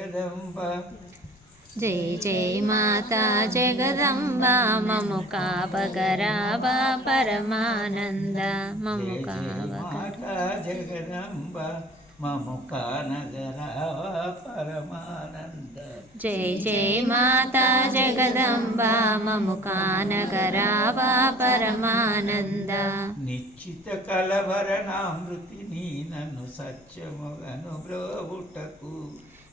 జగదంబ. జై జై మాతా జగదంబ. మము కాపగరావా పరమానంద. మము జయ జయ కావగ మాతా జగదంబ. మము కానగరావ పరమానంద. జై జై మాతా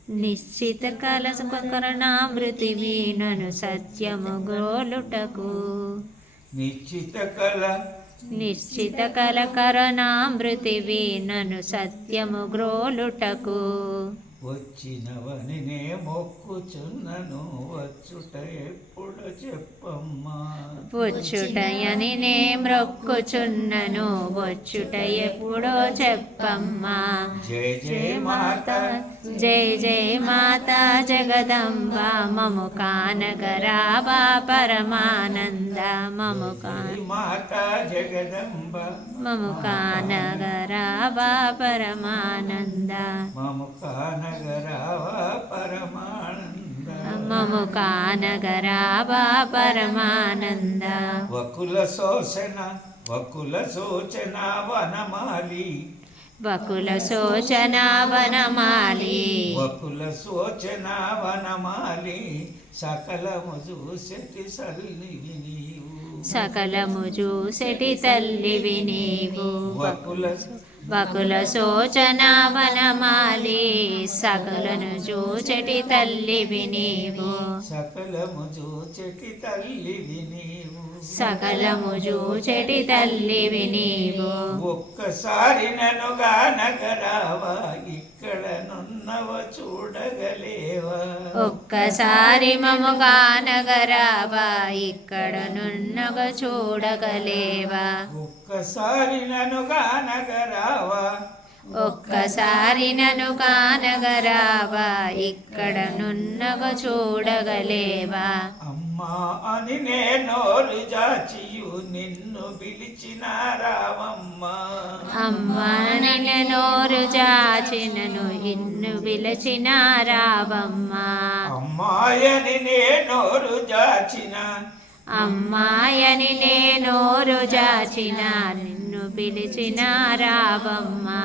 నిశ్చిత కలసుకరణామృతి వీణను సత్యము గ్రోలుటకు నిశ్చిత కల నిశ్చిత కలకరణామృతి వీణను సత్యము గ్రోలుటకు వచ్చినవని నే మొక్కుచున్నను వచ్చుట ఎప్పుడు చెప్పమ్మా? వచ్చుటయని నే మ్రొక్కుచున్నను వచ్చుట ఎప్పుడో చెప్పమ్మా. జయ జయ మాత జై జై మాతా జగదంబ మము కానగరావా పరమానంద మము జయ మాత జగదంబ. మము కానగరావా పరమానంద. మము కానగరావ పరమానంద మము కానగరావా పరమానంద. వకుల శోషణ వకుల శోచన వనమాలి. వకుల శోచన వనమాలి. వకుల శోచన వనమాలి. సకలము చూసెటి సల్లివి నీవు. సకలము చూసెటి తల్లివి నీవు. వకుల వకుల శోచన సకలను చూచెటి తల్లివి నీవు. సకలము చూచెటి తల్లివి నీవు. సకలము చూచెటి తల్లివి నీవు. ఒక్కసారి ననుగా నగరావా ఇక్కడ నున్నవ చూడగలేవా? ఒక్కసారి మముగా నగరావా ఇక్కడ నున్నగ చూడగలేవా? ఒక్కసారి ననుగా నగరావా ఒక్కసారి నను కానగరావా ఇక్కడ నున్నగ చూడగలేవా? అమ్మా అని నేనోరు జాచియు నిన్ను పిలిచిన రావమ్మా. అమ్మని నోరు జాచినను ఇన్ను పిలచిన రావమ్మా. అమ్మాయని నేనోరు జాచిన. అమ్మాయని నేనోరు జాచిన నిన్ను పిలిచిన రావమ్మా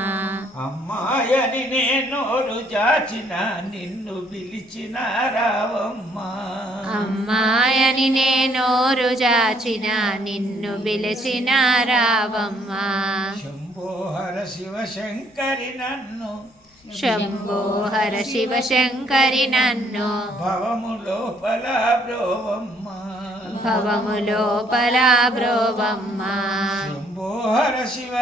అమ్మాయని నేనోరు జాచిన నిన్ను పిలిచిన రావమ్మా అమ్మాయని నేనోరు జాచిన నిన్ను పిలిచిన రావమ్మా శంభో హర శివ శంకరి నన్ను. శంభో హర శివ శంకరి నన్ను. భవము లోపల బ్రోవమ్మ. భవము లోపల బ్రోవమ్మా శంభో హర శివ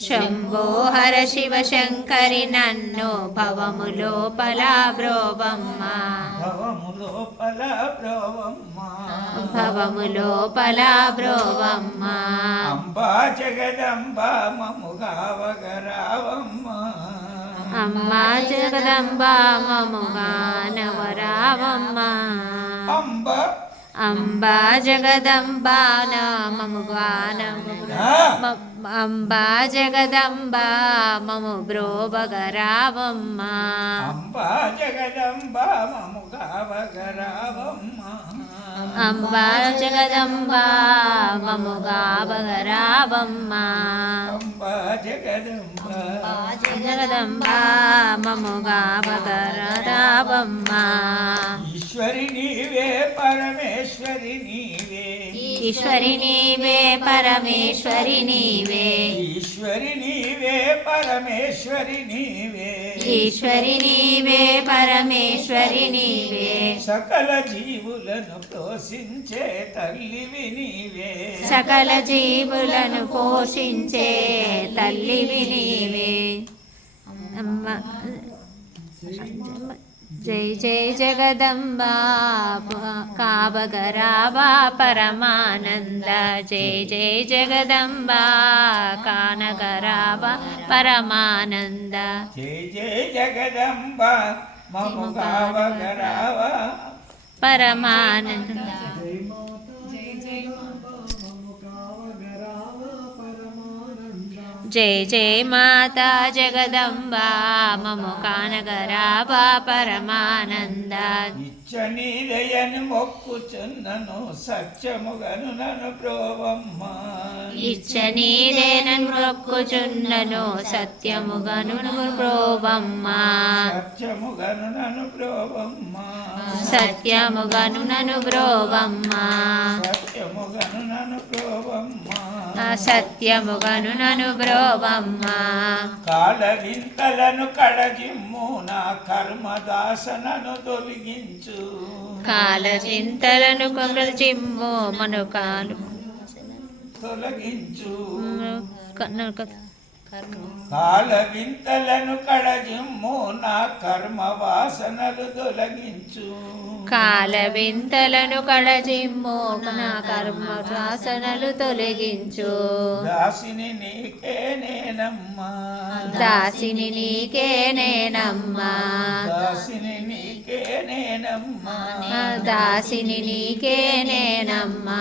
శంభో హర శివ శంకరి నన్ను భవము లోపల బ్రోవమ్మా భవము లోపల బ్రోవమ్మ భవము లోపల బ్రోవమ్మా అంబా జగదంబ మముగావగరావమ్మ అమ్మా జగదంబ మముగా నవరావమ్మా అంబ అంబా జగదంబ మముగా అంబా జగదంబ మము బ్రోవగరావమ్మా. అంబా జగదంబ మముగావగరావమ్మ అంబా జగదంబ మముగా బగరావమ్మా అంబా జగదంబ. జగదంబ మముగా బగరావమ్మా ఈశ్వరి నీవే నీవే ఈశ్వరి నీవే పరమేశ్వరి నీవే. ఈశ్వరి నీవే పరమేశ్వరి నీవే. ఈశ్వరి నీవే పరమేశ్వరి నీవే. సకల జీవులను పోషించే తల్లివి నీవే. సకల జీవులను పోషించే తల్లివి నీవే. అమ్మ జై జై జగదంబ కావగరావా పరమానంద. జై జై జగదంబ కానగరావా పరమానంద. జై జై జగదంబ మము కావగరావ పరమానంద. జయ జయ మాతా జగదంబా మము కానగరావా పరమానంద. ఇచ్చనీదయని మొక్కుచున్నను సత్యముగను నన్ను ప్రోవమ్మ. ఇచ్చనీదేనను మొక్కుచున్నను సత్యముగను ప్రోవమ్మ. సత్యముగను నన్ను ప్రోవమ్మ. సత్యముగను నను బ్రోవమ్మ సత్యముగను నన్ను ప్రోవమ్మ. సత్యముగను నను బ్రోవమ్మ కాల వింతలను కడజిమ్ము నా కర్మదాసనను తొలగించు. కాల చింతలను కొమరచిమ్ము మను కాలు తొలగించు కాల వింతలను కడజిమ్ము నా కర్మ వాసనలు తొలగించు. కాల వింతలను కడజిమ్ము నా కర్మ వాసనలు తొలగించు. దాసిని నీకే నేనమ్మా. దాసిని నీకే నేనమ్మా. దాసిని నీకే నేనమ్మా దాసిని నీకే నేనమ్మా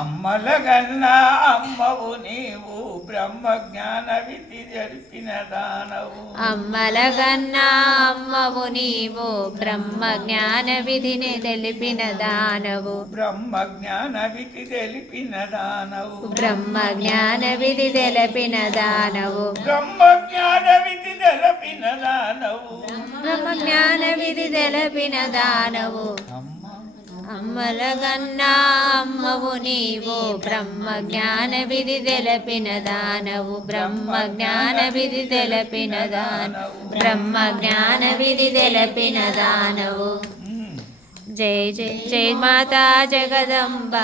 అమ్మల గన్నా అమ్మవు నీవు బ్రహ్మ జ్ఞాన విధి జరిపిన దానవు. అమ్మల అమ్మవు నీవు బ్రహ్మ జ్ఞాన విధిని తెలిపిన దానవు. బ్రహ్మ జ్ఞాన విధి తెలిపిన దానవు. బ్రహ్మ జ్ఞాన విధి తెలిపిన దానవు. బ్రహ్మ జ్ఞాన విధి తెలిపిన దానవు. బ్రహ్మ జ్ఞాన విధి తెలిపిన దానవు. అమ్మ అమ్మల గన్నా అమ్మవు నీవు. బ్రహ్మ జ్ఞాన విధి తెలపిన దానవు. బ్రహ్మ జ్ఞాన విధి తెలపిన దానవు. బ్రహ్మ జ్ఞాన విధి తెలపిన దానవు. ఉమ్. జై జై జై మాతా జగదంబ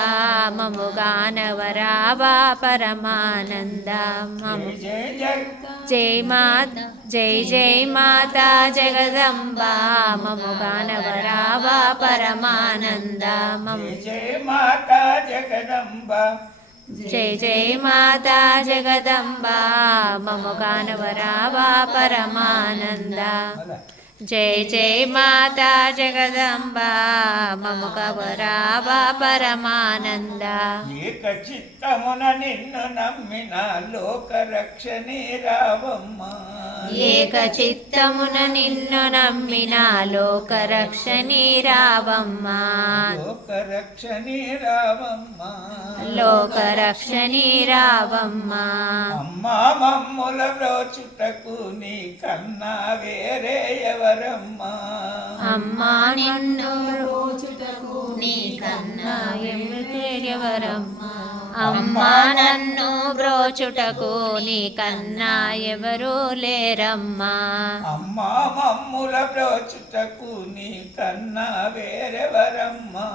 మము గానవరావా పరమానంద మము జయ జయ జై మాత జై జై మాతా జగదంబ మము గానవరావా పరమానంద మము జయ జయ మాతా జగదంబ జయ జయ మాతా జగదంబ మము గానవరావా పరమానంద. చిత్తమున నిన్ను నమ్మిన లోక రక్షణే రావమ్మ. ఏక చిత్తమున నిన్ను నమ్మిన లోక రక్షణి రావమ్మ. లోక రక్షణే రావమ్మ. లోక రక్షణి రావమ్మ. అమ్మా మమ్ముల బ్రోచుటకు నీ కన్నా వేరే ఎవరమ్మా? అమ్మా నిన్ను నీ కన్నా ఎవరమ్మ? అమ్మా నన్ను బ్రోచుటకు నీ కన్నా ఎవరు లేరమ్మా. అమ్మా మమ్ముల బ్రోచుటకు నీ కన్నా వేరెవరమ్మా?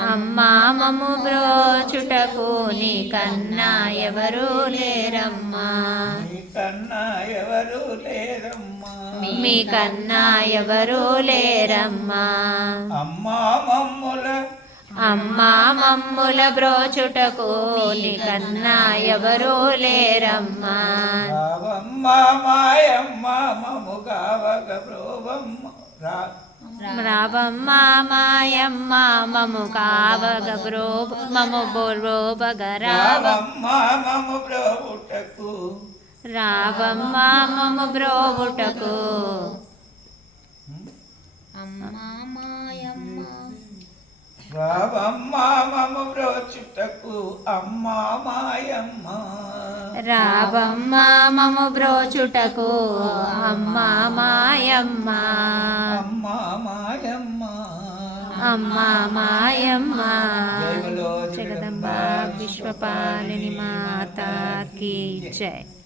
అమ్మా మము బ్రోచుటకు నీ కన్నా ఎవరు లేరమ్మా. నీ కన్నా ఎవరు లేరమ్మా. మీ కన్నా ఎవరు లేరమ్మా. అమ్మా మమ్ముల అమ్మా మమ్ముల బ్రోచుటకు నీ కన్నా ఎవరు లేరమ్మా. రావమ్మ మాయమ్మ మము కావగ బ్రో మము బోర్బోబగరావ రావమ్మ మము బ్రోవుటకు. రావమ్మ మము బ్రోబుటకు రావమ్మ మము బ్రోచుటకు అమ్మా మాయమ్మ. రావమ్మ మము బ్రోచుటకు అమ్మా మాయమ్మ. అమ్మా మాయమ్మ. అమ్మా మాయమ్మ. జగదంబ విశ్వపాలిని మాతాకి జై.